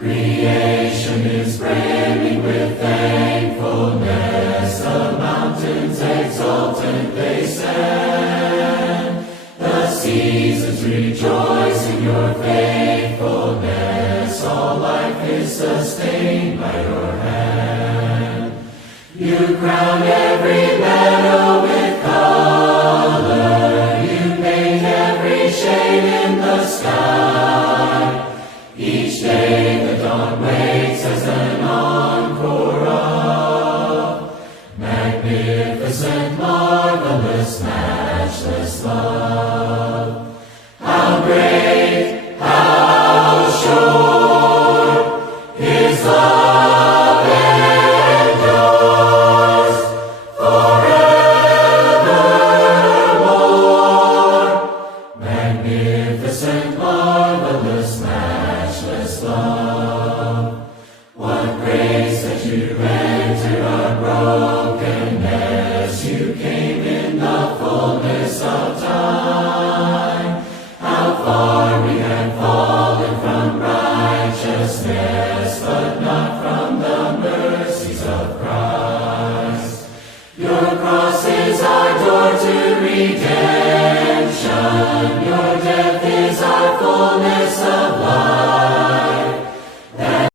Creation is brimming with thankfulness, the mountains exultant they stand. The seasons rejoice in your faithfulness, all life is sustained by your hand. You crown every meadow with color, you paint every shade in the sky. Each day the dawn wakes as an encore of magnificent, marvelous, matchless love. How great, how sure His love endures forevermore. Magnificent, marvelous, matchless love. What grace that you entered our brokenness. You came in the fullness of time. How far we have fallen from righteousness, but not from the mercies of Christ. Your cross is our door to redemption.